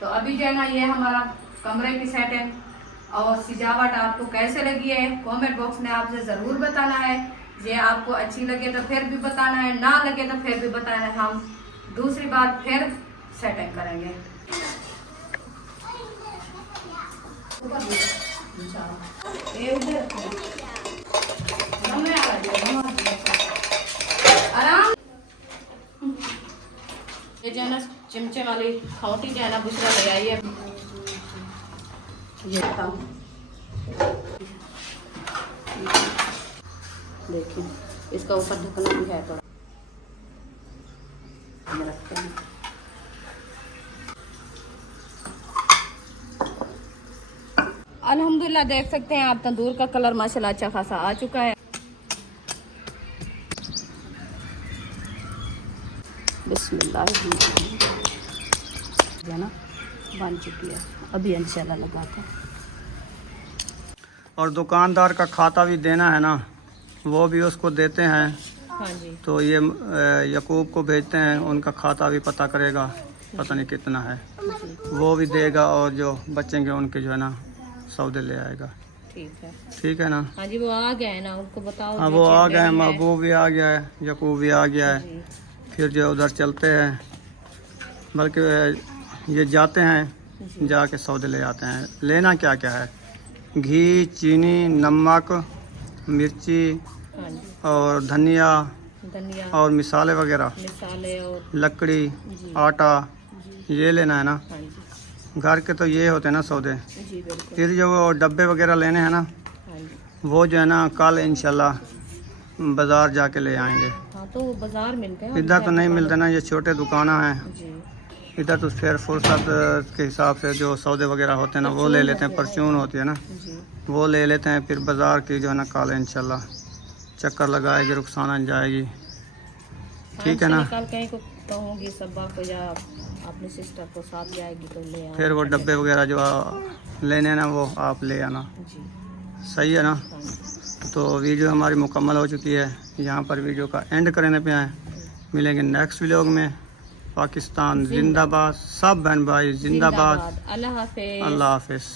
तो अभी जो है ना ये हमारा कमरे की सेटिंग और सजावट आपको कैसे लगी है कमेंट बॉक्स में आपसे ज़रूर बताना है। ये आपको अच्छी लगे तो फिर भी बताना है, ना लगे तो फिर भी बताना है। हम दूसरी बार फिर सेटिंग करेंगे। आराम ये जो है ना चिमचे वाली खोटी जो है ना बुशरा ले आई है। ये देखिए इसका ऊपर ढकना भी है थोड़ा, रखते हैं। अल्हम्दुलिल्लाह देख सकते हैं आप तंदूर का कलर माशाल्लाह अच्छा खासा आ चुका है। बिस्मिल्लाह ना बन चुकी है, अभी इंशाल्लाह लगाकर। और दुकानदार का खाता भी देना है ना, वो भी उसको देते हैं। हाँ जी। तो ये यकूब को भेजते हैं, उनका खाता भी पता करेगा, पता नहीं कितना है, वो भी देगा और जो बचेंगे उनके जो है ना सौदे ले आएगा। ठीक है ना। हाँ जी, वो आ गए हैं ना, उनको बताओ। हाँ वो आ गए, महबूब भी आ गया है, यकूब भी आ गया है। फिर जो उधर चलते हैं, बल्कि ये जाते हैं, जाके सौदे ले आते हैं। लेना क्या क्या है, घी, चीनी, नमक, मिर्ची और धनिया और मिसाले वगैरह, और लकड़ी, आटा, ये लेना है ना। घर के तो ये होते हैं ना सौदे। फिर जो वो डब्बे वगैरह लेने हैं ना, वो जो है ना कल इंशाल्लाह बाज़ार जाके ले आएंगे। हाँ, तो बाजार मिलते हैं इधर तो नहीं मिलते ना, ये छोटे दुकाना हैं। इधर तो फिर फुर्सत के हिसाब से जो सौदे वगैरह होते हैं ना वो ले लेते हैं, परचून होती है ना वो ले लेते हैं। फिर बाज़ार की जो है ना कल इंशाल्लाह चक्कर लगाएगी, रुखसाना जाएगी। ठीक है ना। कहूँगी सब्बा को या अपनी सिस्टर को साथ जाएगी तो ले आना। फिर वो डब्बे वगैरह जो लेने ना वो आप ले आना। सही है ना। तो वीडियो हमारी मुकम्मल हो चुकी है, यहाँ पर वीडियो का एंड करने पे आए। मिलेंगे नेक्स्ट व्लॉग में। पाकिस्तान जिंदाबाद, सब बहन भाई जिंदाबाद। अल्लाह हाफिज़। अल्लाह हाफिज़।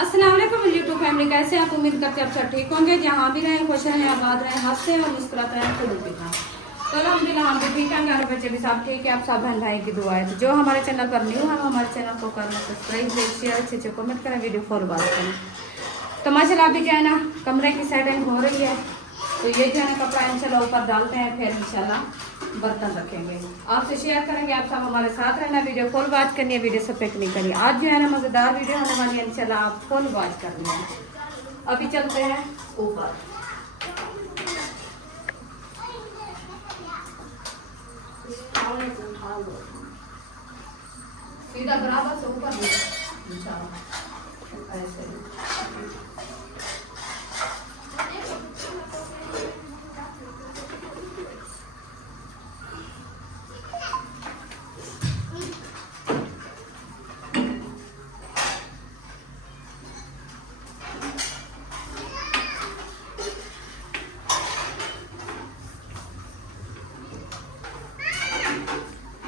अस्सलाम वालेकुम यूट्यूब फैमिली, कैसे आप? उम्मीद करते हैं आप सब ठीक होंगे, जहाँ भी रहें खुश रहें, आबाद रहें, हंसते और मुस्कुराते रहें, खुद भी खाएं। तो अल्हम्दुलिल्लाह हम भी ठीक हैं, घर बच्चे भी सब ठीक है। आप सब बहन भाई की दुआ है। तो जो हमारे चैनल पर न्यू है हमारे चैनल को करना सब्सक्राइब, शेयर, अच्छे कमेंट करें, वीडियो फॉलो बात करें। तो माशाल्लाह अभी जो है ना कमरे की सेटिंग हो रही है। तो ये जो है ना कपड़ा इंशाल्लाह ऊपर डालते हैं, फिर इंशाल्लाह बर्तन रखेंगे। आपसे शेयर करेंगे, आप सब हमारे साथ रहना, वीडियो फुल वॉच करनी है, वीडियो से पिक नहीं करनी। आज जो है ना मज़ेदार वीडियो होने वाली है, इंशाल्लाह आप फुल वॉच करनी है। अभी चलते हैं ऊपर। सीधा बराबर से ऊपर ऐसे।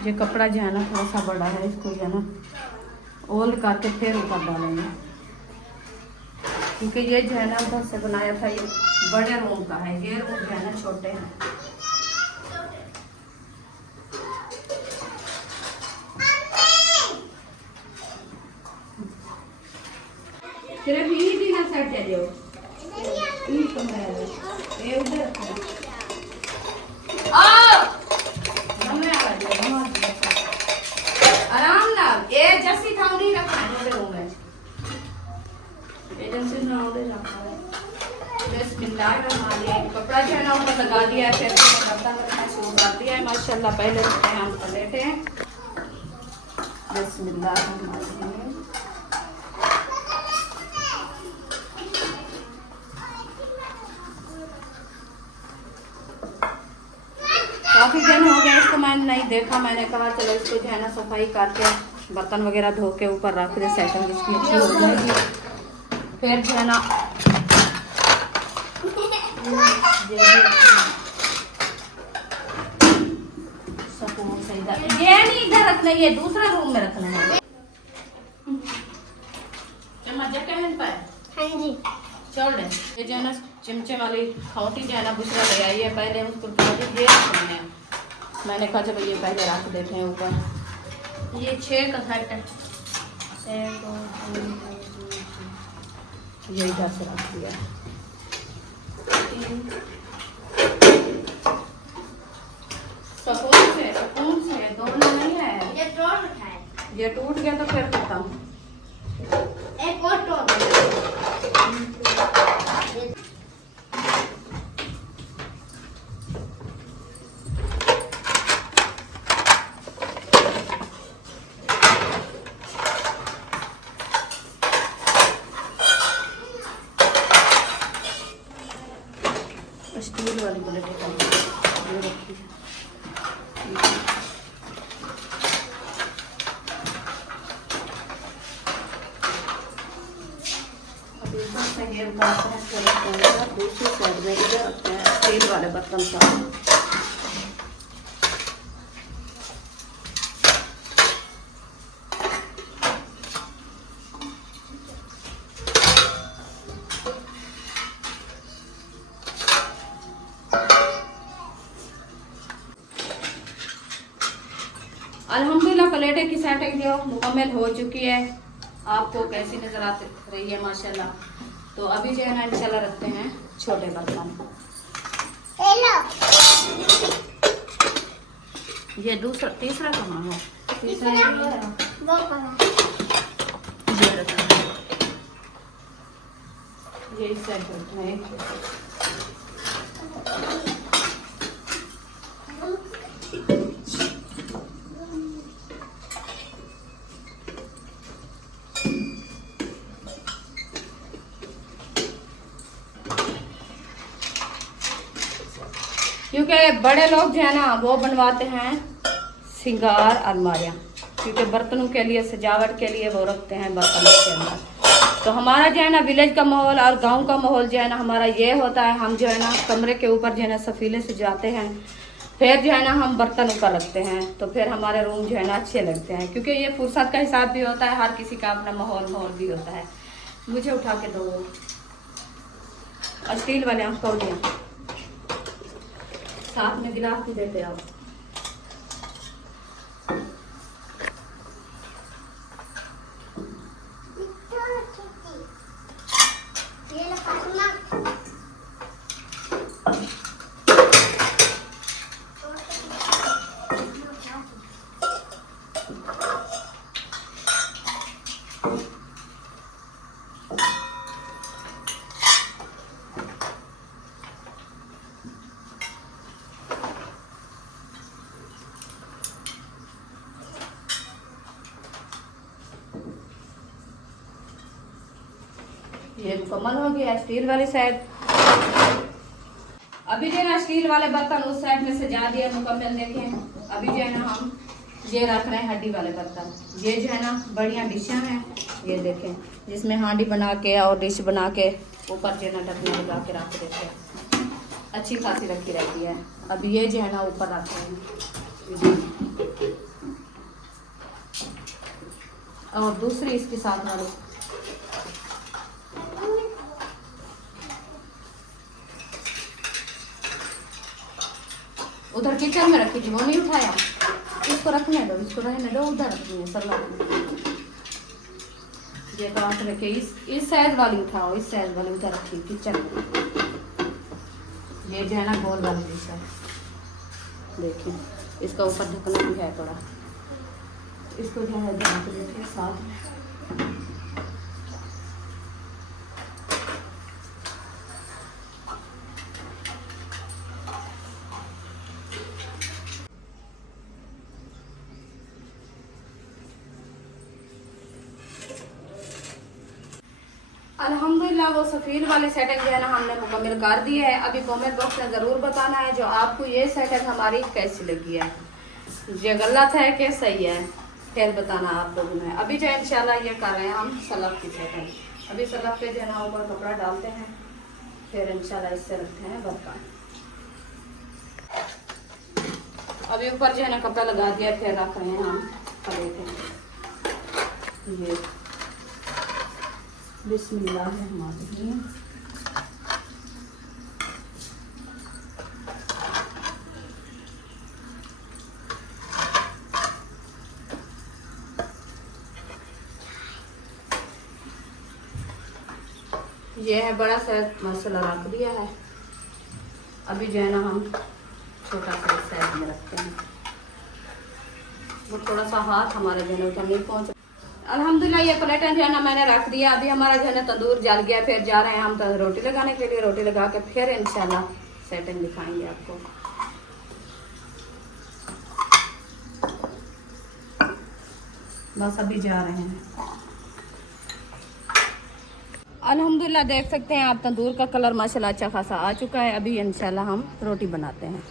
ये कपड़ा जो है ना थोड़ा सा बड़ा है, इसको जो है ना ओल्ड करके फिर ऊपर डालेंगे, क्योंकि ये जो है ना उधर से बनाया था, ये बड़े रूम का है, ये रूम जो है ना छोटे हैं। सिर्फ यही दिन सेट है जो ये कमरा है, ये उधर आराम ना, ये जैसी था नहीं रखना है रूम में, एजेंसी ना उधर रखा है। बिस्मिल्लाहिर्रहमानिर्रहीम। कपड़ा जो है ना ऊपर लगा दिया है, फिर बर्तन रखना शुरू कर दिया है माशाल्लाह। पहले रखते हैं हम पलेटे हैं। बिस्मिल्लाहिर्रहमानिर्रहीम। काफ़ी दिन हो गया इसको मैंने नहीं देखा, मैंने कहा चलो इसको जो है ना सफाई करके बर्तन वगैरह धो के ऊपर रख दे, सेटिंग इसकी अच्छी हो जाएगी। फिर जो है ना सकून से अच्छा इधर, ये नहीं इधर रखना, ये दूसरा रूम में रखना है। मजा कहन पाए। हाँ जी। छोड़ दे। ये जो है ना चिमचे वाली खोटी जो है ना बुशरा ले आई है, पहले उसको ये रखना है। मैंने कहा चलो ये पहले रख देते हैं ऊपर। ये 6 का सेट है। 1 2 3 ये इधर से रख दिया। 3 सकून से दोनों नहीं है। ये टूट गया तो फिर खत्म। एक और टोट। स्टील वाली प्लेट ये रखी है। अब इधर से ये उतारते हैं, फिर रखते हैं दूसरी साइड में, इधर रखते हैं स्टील वाले बर्तन साथ। अल्हम्दुलिल्लाह प्लेटें की सेटिंग जो मुकम्मल हो चुकी है। आपको कैसी नजर आती रही है माशाल्लाह। तो अभी जो है ना इंशाल्लाह रखते हैं छोटे बर्तन। ये दूसरा तीसरा कहाँ है? तीसरा ये रखना है। ये इस साइड रखना है। क्योंकि बड़े लोग जो है ना वो बनवाते हैं सिंगार अलमारियाँ, क्योंकि बर्तनों के लिए सजावट के लिए वो रखते हैं बर्तनों के अंदर। तो हमारा जो है ना विलेज का माहौल और गांव का माहौल जो है ना हमारा ये होता है, हम जो है ना कमरे के ऊपर जो है ना सफीले से जाते हैं, फिर जो है ना हम बर्तन ऊपर रखते हैं, तो फिर हमारे रूम जो है ना अच्छे लगते हैं। क्योंकि ये फुर्सत का हिसाब भी होता है, हर किसी का अपना माहौल भी होता है। मुझे उठा के दो और स्टील वाले आँख तोड़िए, साथ में गिलास भी देते आओ। ये मुकम्मल हो गया स्टील वाली साइड। अभी जो है ना स्टील वाले बर्तन उस साइड में सजा दिया मुकम्मल। देखें अभी जो है ना हम ये रख रहे हैं हड्डी वाले बर्तन। ये जो है ना बढ़िया डिशें हैं, ये देखें जिसमें हांडी बना के और डिश बना के ऊपर जो है ना ढकना लगा के रख देते हैं, अच्छी खासी रखी रहती है। अभी ये जो है ना ऊपर रख रहे हैं और दूसरी इसके साथ वाली उधर किचन में रखी थी, वो नहीं उठाया। इसको रखने दो, इसको रहने दो, उधर रखनी है सर। ये काट रखे, इस साइड वाली उठाओ, इस साइड वाली उधर रखी किचन में। ये जो है ना गोल वाली डिश है, देखिए इसका ऊपर ढकना भी है थोड़ा, इसको जो है ढक देते साथ में। अल्हम्दुलिल्लाह वो सफ़ील वाली सेटिंग जो है ना हमने मुकम्मल कर दी है। अभी कमेंट बॉक्स में ज़रूर बताना है जो आपको ये सेटिंग हमारी कैसी लगी है, ये गलत है कि सही है, फिर बताना आप लोगों ने। अभी जो है इंशाल्लाह ये कर रहे हैं हम सलाब की सेटिंग। अभी सलाब पे जो है ना ऊपर कपड़ा डालते हैं, फिर इंशाल्लाह इससे रखते हैं बर्तन। अभी ऊपर जो है ना कपड़ा लगा दिया, फिर रख रहे हैं हम प्लेट। ये बिस्मिल्लाहिर्रहमानिर्रहीम। ये है बड़ा सा मसाला रख दिया है। अभी जो है ना हम छोटा सा साइड में रखते हैं। वो थोड़ा सा हाथ हमारा जो है ना नहीं पहुँच। अल्हम्दुलिल्लाह ये प्लेटें जो है ना मैंने रख दिया। अभी हमारा जो है ना तंदूर जल गया। फिर जा रहे हैं हम तो रोटी लगाने के लिए। रोटी लगा के फिर इंशाल्लाह सेटिंग दिखाएंगे आपको। बस अभी जा रहे हैं। अल्हम्दुलिल्लाह देख सकते हैं आप तंदूर का कलर माशाल्लाह अच्छा खासा आ चुका है। अभी इंशाल्लाह हम रोटी बनाते हैं।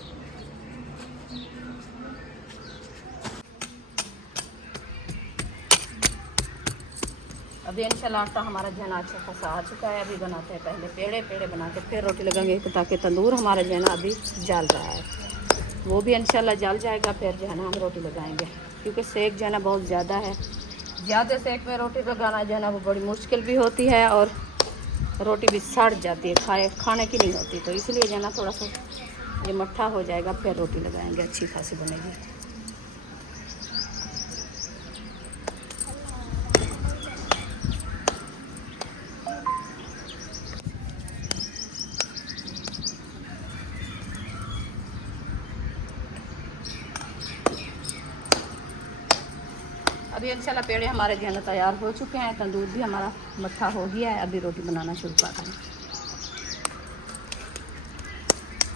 अभी इंशाल्लाह आटा हमारा जो है ना अच्छा खासा आ चुका है। अभी बनाते हैं पहले पेड़े पेड़े बना के फिर रोटी लगाएंगे, ताकि तंदूर हमारा जो है ना अभी जल रहा है, वो भी इंशाल्लाह जल जाएगा। फिर जो है ना हम रोटी लगाएंगे, क्योंकि सेक जो है ना बहुत ज़्यादा है। ज़्यादा सेक में रोटी लगाना जो है ना वो बड़ी मुश्किल भी होती है और रोटी भी सड़ जाती है, खाने की नहीं होती। तो इसलिए जो है ना थोड़ा सा ये मट्ठा हो जाएगा, फिर रोटी लगाएंगे, अच्छी खासी बनेगी। अभी इंशाल्लाह पेड़े हमारे जो है ना तैयार हो चुके हैं। तंदूर भी हमारा मट्ठा हो गया है। अभी रोटी बनाना शुरू करते हैं।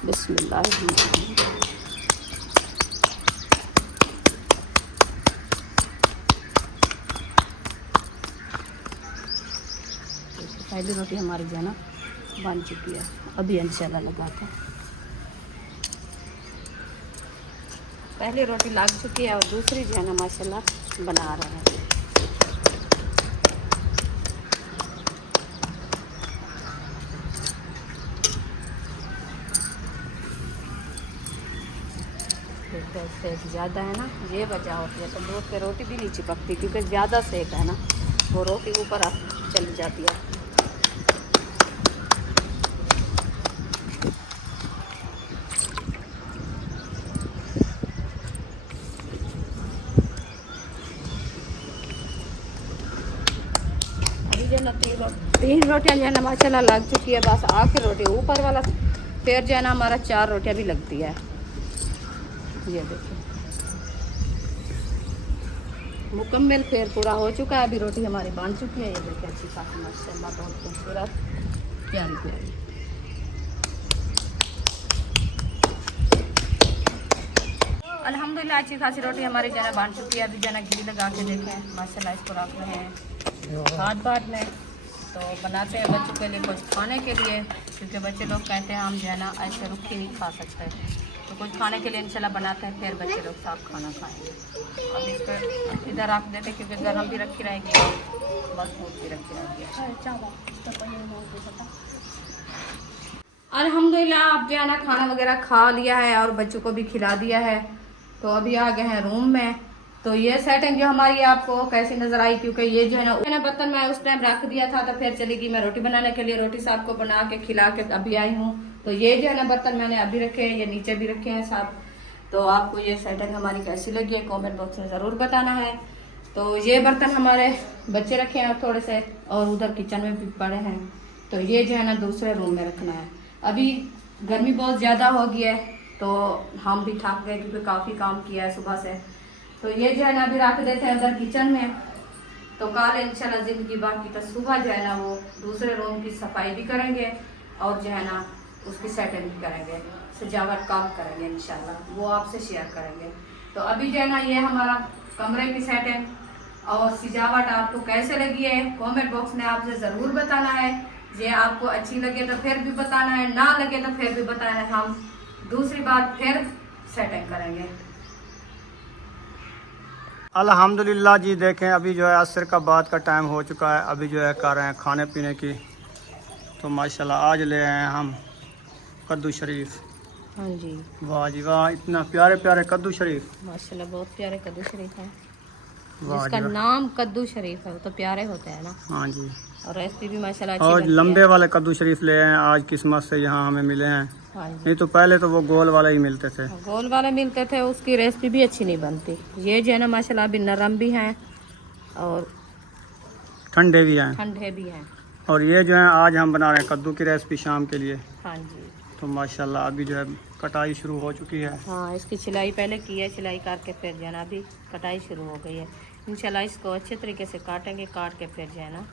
बिस्मिल्लाह। पहली रोटी हमारी जो है ना बन चुकी है। अभी इंशाल्लाह लगाते हैं। पहली रोटी लग चुकी है और दूसरी जो है ना माशाल्लाह बना रहे हैं। सेक ज़्यादा है ना, ये वजह होती है। तंदूर पे रोटी भी नहीं चिपकती, क्योंकि ज़्यादा सेक है ना, वो रोटी ऊपर चली जाती है। तीन रोटियां जो है ना माशाल्लाह लग चुकी है। बस आखिर रोटी ऊपर वाला, फिर जो है ना हमारा 4 रोटियां भी लगती है। ये देखिए मुकम्मल फिर पूरा हो चुका है। अभी रोटी हमारी बन चुकी है। ये देखिए अच्छी खासी माशाल्लाह बहुत खूबसूरत प्यारी प्यारी। अल्हम्दुलिल्लाह अच्छी खासी रोटी हमारी जो है बन चुकी है। अभी जो है घी लगा के देखें माशाल्लाह इसको रख रहे हैं हाथ बाट में। तो बनाते हैं बच्चों के लिए कुछ खाने के लिए, क्योंकि बच्चे लोग कहते हैं हम जो है ना ऐसे रुखी नहीं खा सकते। तो कुछ खाने के लिए इंशाल्लाह बनाते हैं, फिर बच्चे लोग साफ खाना खाएंगे। अब इसको इधर रख देते क्योंकि गर्म भी रखी रहेगी और मजबूत भी रखी रहेगी। अल्हम्दुलिल्लाह आप जो है ना खाना वगैरह खा लिया है और बच्चों को भी खिला दिया है। तो अभी आ गए हैं रूम में। तो ये सेटिंग जो हमारी आपको कैसी नजर आई, क्योंकि ये जो है ना बर्तन मैं उस टाइम रख दिया था, तो फिर चली गई मैं रोटी बनाने के लिए। रोटी साहब को बना के खिला के अभी आई हूँ। तो ये जो है ना बर्तन मैंने अभी रखे हैं, ये नीचे भी रखे हैं साहब। तो आपको ये सेटिंग हमारी कैसी लगी है कमेंट बॉक्स में ज़रूर बताना है। तो ये बर्तन हमारे बच्चे रखे हैं थोड़े से, और उधर किचन में भी पड़े हैं। तो ये जो है ना दूसरे रूम में रखना है। अभी गर्मी बहुत ज़्यादा हो गई है, तो हम भी थक गए क्योंकि काफ़ी काम किया है सुबह से। तो ये जो है ना अभी रख देते हैं उधर किचन में। तो कल इंशाल्लाह ज़िंदगी बाकी, तो सुबह जो है ना वो दूसरे रूम की सफाई भी करेंगे और जो है ना उसकी सेटिंग भी करेंगे, सजावट काम करेंगे इंशाल्लाह, वो आपसे शेयर करेंगे। तो अभी जो है ना ये हमारा कमरे की सेटिंग और सजावट आपको कैसे लगी है कमेंट बॉक्स में आपसे ज़रूर बताना है। ये आपको अच्छी लगे तो फिर भी बताना है, ना लगे तो फिर भी बताना है। हम दूसरी बार फिर सेटिंग करेंगे। अल्हम्दुलिल्लाह जी देखें अभी जो है असर का बाद का टाइम हो चुका है। अभी जो है कर रहे हैं खाने पीने की। तो माशाल्लाह आज ले आए हैं हम कद्दू शरीफ। हाँ जी वाह जी वाह, इतना प्यारे प्यारे कद्दू शरीफ। माशाल्लाह बहुत प्यारे कद्दू शरीफ है। वाह जिसका जी वाह। नाम कद्दू शरीफ है वो तो प्यारे होते हैं ना। हाँ जी। और रेसिपी भी माशाल्लाह अच्छी और बनती लंबे है। वाले कद्दू शरीफ ले आए हैं आज किस्मत से, यहाँ हमें मिले हैं। हाँ जी नहीं तो पहले तो वो गोल वाले ही मिलते थे। गोल वाले मिलते थे, उसकी रेसिपी भी अच्छी नहीं बनती। ये जो है ना माशाल्लाह अभी नरम भी हैं और ठंडे भी हैं। ठंडे भी हैं। और ये जो है आज हम बना रहे हैं कद्दू की रेसिपी शाम के लिए। हाँ जी तो माशाल्लाह अभी जो है कटाई शुरू हो चुकी है। हाँ, इसकी छिलाई पहले की है, छिलाई करके फिर जो है ना अभी कटाई शुरू हो गई है। इंशाल्लाह इसको अच्छे तरीके से काटेंगे, काट के फिर जो है ना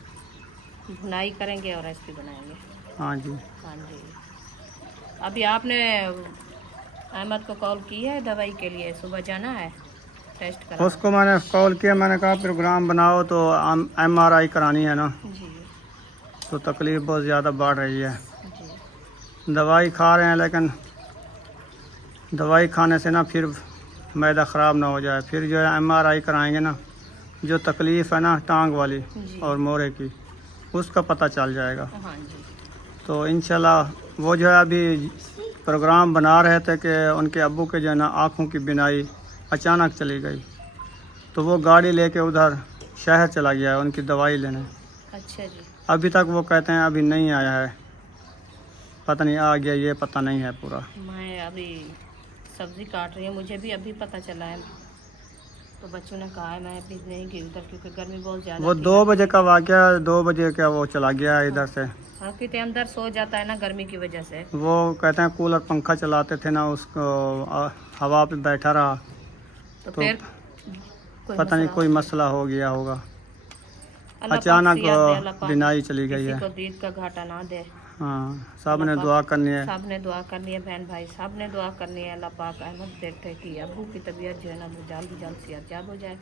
भुनाई करेंगे और रेसिपी बनाएंगे। हाँ जी। हाँ जी। अभी आपने अहमद को कॉल की है दवाई के लिए? सुबह जाना है टेस्ट करा? उसको मैंने कॉल किया, मैंने कहा प्रोग्राम बनाओ तो MRI करानी है ना, जी तो तकलीफ़ बहुत ज़्यादा बढ़ रही है। जी दवाई खा रहे हैं लेकिन दवाई खाने से ना फिर मैदा ख़राब ना हो जाए, फिर जो है MRI कराएंगे ना, जो तकलीफ़ है ना टांग वाली जी। और मोरे की, उसका पता चल जाएगा। हाँ जी तो इंशाल्लाह वो जो है अभी प्रोग्राम बना रहे थे कि उनके अब्बू के जो है ना आँखों की बीनाई अचानक चली गई, तो वो गाड़ी लेके उधर शहर चला गया है उनकी दवाई लेने। अच्छा जी। अभी तक वो कहते हैं अभी नहीं आया है, पता नहीं आ गया ये पता नहीं है पूरा। मैं अभी सब्जी काट रही हूँ, मुझे भी अभी पता चला है, तो बच्चों ने कहा है, मैं अभी नहीं गई उधर क्योंकि गर्मी बहुत ज़्यादा वो थी। 2 बजे का वाक़या, 2 बजे का वो चला गया है इधर से। हाँ क्योंकि अंदर सो जाता है ना गर्मी की वजह से। वो कहते हैं कूलर पंखा चलाते थे ना, उसको हवा पे बैठा रहा, तो तो फिर पता नहीं कोई मसला हो गया होगा, अल्लाह पाक अचानक से याद दे, अल्लाह पाक बीनाई चली गई किसी है। को दीद का घाटा ना दे। हाँ, सब ने अल्लाह दुआ करनी है। सब ने दुआ करनी है, बहन भाई सब ने दुआ करनी है। अल्लाह पाक अहमद बेटे की अबू की तबीयत जो है ना वो जल्द जल्द सेहतयाब हो जाए,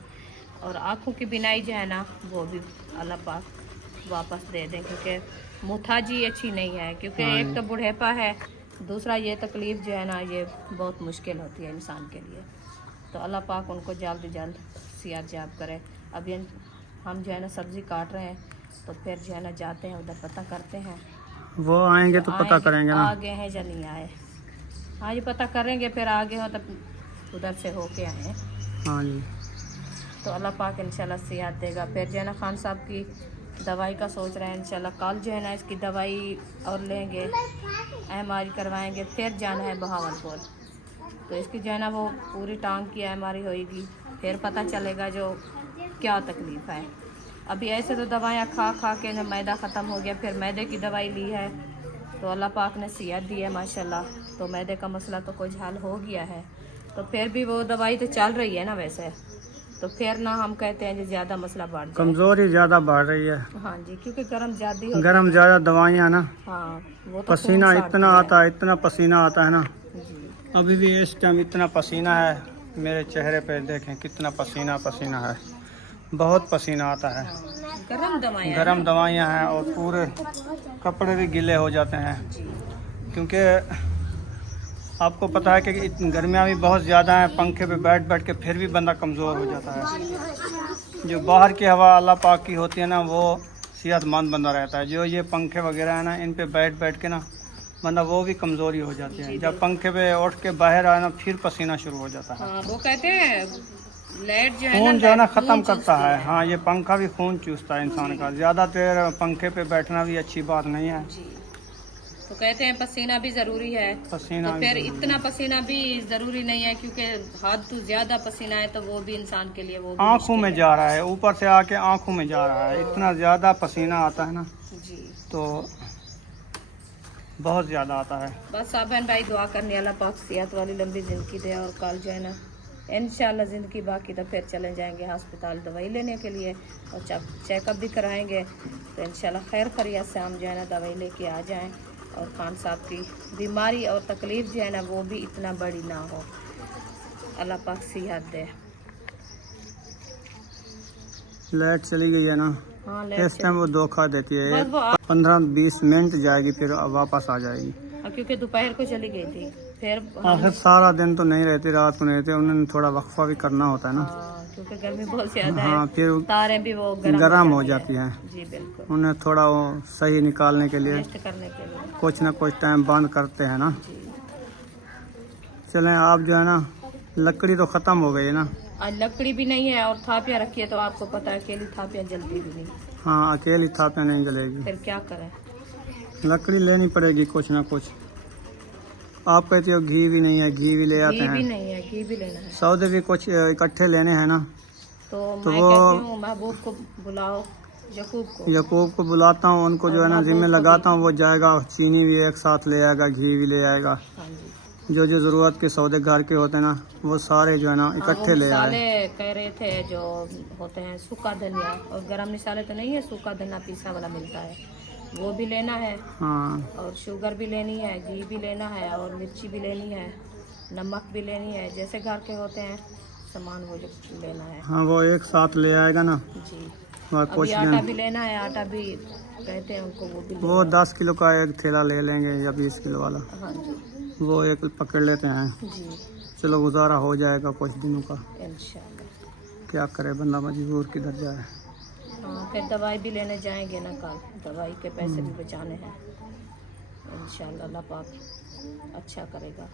और आँखों की बीनाई जो है ना वो भी अल्लाह पाक वापस दे दें, क्योंकि मुताजी अच्छी नहीं है, क्योंकि हाँ एक तो बुढ़ापा है, दूसरा ये तकलीफ़ जो है ना ये बहुत मुश्किल होती है इंसान के लिए। तो अल्लाह पाक उनको जल्द जल्द सेहतयाब करे। अभी हम जो है ना सब्ज़ी काट रहे हैं, तो फिर जो है ना जाते हैं उधर, पता करते हैं वो आएंगे तो पता करेंगे ना। आगे हैं या नहीं आए। हाँ ये पता करेंगे, फिर आगे हो तब उधर से होके आए। हाँ जी। तो अल्लाह पाक इंशाल्लाह सेहत देगा। फिर जो है ना खान साहब की दवाई का सोच रहे हैं, इंशाल्लाह कल जो है ना इसकी दवाई और लेंगे, MRI करवाएंगे, फिर जाना है बहावलपुर। तो इसकी जो है ना वो पूरी टांग की MRI होएगी, फिर पता चलेगा जो क्या तकलीफ़ है। अभी ऐसे तो दवाइयाँ खा खा के ना मैदा ख़त्म हो गया, फिर मैदे की दवाई ली है, तो अल्लाह पाक ने सेहत दी है माशाल्लाह, तो मैदे का मसला तो कुछ हल हो गया है। तो फिर भी वो दवाई तो चल रही है ना वैसे, तो फिर ना हम कहते हैं कि ज़्यादा मसला बढ़ जाए। कमज़ोरी ज़्यादा बढ़ रही है। हाँ जी, क्योंकि गर्म ज़्यादा होती है। गर्म ज़्यादा दवाइयाँ ना, हाँ वो तो पसीना खून इतना साड़ती आता है, इतना पसीना आता है ना। है। जी अभी भी इस टाइम इतना पसीना है मेरे चेहरे पे, देखें कितना पसीना पसीना है, बहुत पसीना आता है। गर्म दवाइयाँ गर्म दवाइयाँ हैं और पूरे कपड़े भी गीले हो जाते हैं, जी क्योंकि आपको पता है कि गर्मियाँ भी बहुत ज़्यादा हैं, पंखे पे बैठ बैठ के फिर भी बंदा कमज़ोर हो जाता है। जो बाहर की हवा अल्लाह पाक की होती है ना, वो सेहतमंद बंदा रहता है। जो ये पंखे वगैरह है ना, इन पे बैठ बैठ के ना बंदा वो भी कमज़ोरी हो जाती है। जब पंखे पे उठ के बाहर आए ना, फिर पसीना शुरू हो जाता है। हाँ वो कहते हैं लाइट जो है खून जो है ना लाइट ख़त्म खून करता चूसती है। हाँ, ये पंखा भी खून चूसता है इंसान का। ज़्यादा देर पंखे पे बैठना भी अच्छी बात नहीं है। जी तो कहते हैं पसीना भी ज़रूरी है, पसीना तो भी फिर ज़रूरी इतना पसीना भी ज़रूरी नहीं है, क्योंकि हद तो ज़्यादा पसीना है तो वो भी इंसान के लिए वो भी आँखों में मुश्किल जा रहा है, ऊपर से आके आँखों में जा रहा है। इतना ज़्यादा पसीना आता है ना, है। जी तो बहुत ज़्यादा आता है। बस आप बहन भाई दुआ करने, अल्लाह पाक सेहत वाली लंबी ज़िंदगी दे, और कल जो है ना इंशाल्लाह ज़िंदगी बाकी तो फिर चले जाएंगे अस्पताल दवाई लेने के लिए, और चेकअप भी कराएंगे, तो इंशाल्लाह खैर खैरियत से हम जो है ना दवाई लेके आ जाएं, और खान साहब की बीमारी और तकलीफ़ जो है ना वो भी इतना बड़ी ना हो। अल्लाह पाक सेहत दे। लाइट चली गई है ना, हाँ इस टाइम वो धोखा देती है। बस वो 15-20 मिनट जाएगी, फिर वापस आ जाएगी। क्योंकि दोपहर को चली गई थी, फिर आखिर सारा दिन तो नहीं रहती, रात को नहीं रहती, उन्हें थोड़ा वक्फा भी करना होता है ना। क्योंकि गर्मी बहुत ज़्यादा हाँ, है, फिर तारें भी वो गर्म हो जाती हैं। जी बिल्कुल, उन्हें थोड़ा वो सही निकालने के लिए रेस्ट करने के लिए। कुछ ना कुछ टाइम बंद करते हैं ना। जी चलें आप जो है ना, लकड़ी तो ख़त्म हो गई है ना। आज लकड़ी भी नहीं है और थापियाँ रखी है तो आपको पता है अकेली थापियाँ जलती भी नहीं, हाँ अकेली थापियाँ नहीं जलेगी, फिर क्या करें। लकड़ी लेनी पड़ेगी कुछ ना कुछ। आप कहते हो घी भी नहीं है, घी भी ले आते घी भी हैं। नहीं है, घी भी लेना है। सौदे भी कुछ इकट्ठे लेने हैं ना। तो तो मैं वो कहती हूँ महबूब को बुलाओ, यकूब को। यकूब को बुलाता हूँ, उनको जो है ना जिम्मे लगाता हूँ, वो जाएगा, चीनी भी एक साथ ले आएगा, घी भी ले आएगा, हाँ जी। जो जो ज़रूरत के सौदे घर के होते हैं ना, वो सारे जो है ना इकट्ठे ले आए। मसाले कह रहे थे जो होते हैं सूखा धनिया और गरम मसाले तो नहीं है, सूखा धनिया पीसा वाला मिलता है, वो भी लेना है। हाँ और शुगर भी लेनी है, घी भी लेना है और मिर्ची भी लेनी है, नमक भी लेनी है, जैसे घर के होते हैं सामान वो जो लेना है। हाँ वो एक साथ ले आएगा ना। जी। और अभी कुछ आटा दिन भी लेना है, आटा भी कहते हैं उनको, वो भी वो लेना 10 किलो का एक थैला ले लेंगे या 20 किलो वाला, है। हाँ जी। वो एक पकड़ लेते हैं। जी चलो गुजारा हो जाएगा कुछ दिनों का, इंशाल्लाह। क्या करे बंदा, मजबूर किधर जाए। हाँ फिर दवाई भी लेने जाएंगे ना कल, दवाई के पैसे भी बचाने हैं। इंशाल्लाह अल्लाह पाक अच्छा करेगा।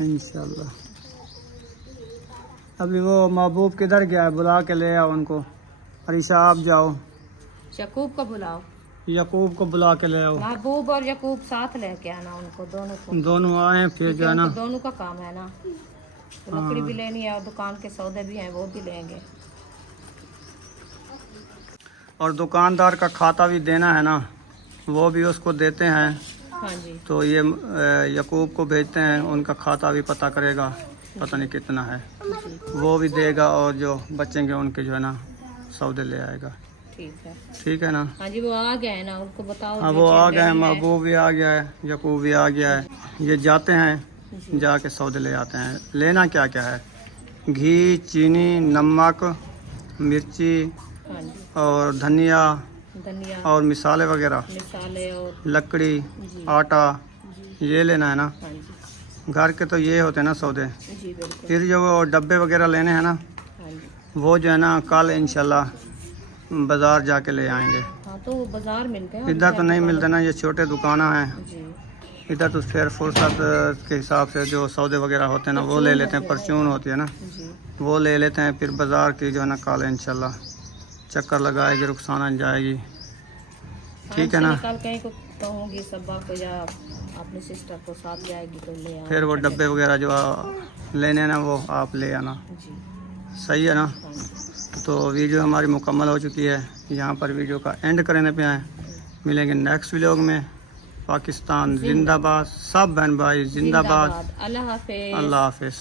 इंशाल्लाह। अभी वो महबूब किधर गया है, बुला के ले आओ उनको। अरीशा आप जाओ, यकूब को बुलाओ, यकूब को बुला के ले आओ। महबूब और यकूब साथ लेके आना उनको, दोनों को। दोनों आए फिर जो है ना। उनको दोनों का काम है ना, तो लकड़ी भी लेनी है और दुकान के सौदे भी हैं, वो भी लेंगे। और दुकानदार का खाता भी देना है ना, वो भी उसको देते हैं। हाँ जी। तो ये यकूब को भेजते हैं, उनका खाता भी पता करेगा, पता नहीं कितना है, जी वो भी देगा और जो बचेंगे उनके जो है ना सौदे ले आएगा। ठीक है। ठीक है ना। हाँ जी वो आ गए हैं ना, उनको बताओ। हाँ जो वो आ चीज़ गए हैं, लेनी है। महबूब भी आ गया है, यकूब भी आ गया है। ये जाते हैं, जी। जाके सौदे ले आते हैं। लेना क्या क्या है, घी, चीनी, नमक, मिर्ची हाँ जी। और धनिया धनिया और मिसाले वगैरह, मिसाले और लकड़ी, जी आटा, जी। ये लेना है ना। हाँ जी। घर के तो ये होते हैं ना सौदे। जी बिल्कुल। फिर जो वो डब्बे वगैरह लेने हैं ना, हाँ जी। वो जो है ना कल इंशाल्लाह बाज़ार जाके ले आएंगे। हाँ तो वो बाजार मिलते हैं। इधर तो नहीं मिलते ना, ये छोटे दुकाना हैं। जी। इधर तो फिर फुर्सत के हिसाब से जो सौदे वगैरह होते हैं ना, वो ले लेते हैं, परचून होती है ना, जी। वो ले लेते हैं। फिर बाज़ार की जो है ना कल इंशाल्लाह चक्कर लगाएगी, रुखसाना जाएगी। ठीक है ना। कल कहीं को कहूँगी सब्बा को या अपनी सिस्टर को साथ जाएगी तो ले फिर वो डब्बे वगैरह जो लेने हैं ना, वो आप ले आना। जी। सही है ना। हाँ जी। तो वीडियो हमारी मुकम्मल हो चुकी है, यहाँ पर वीडियो का एंड करने पे आए। मिलेंगे नेक्स्ट व्लॉग में। पाकिस्तान जिंदाबाद, सब बहन भाई जिंदाबाद। अल्लाह हाफिज़। अल्लाह हाफिज़।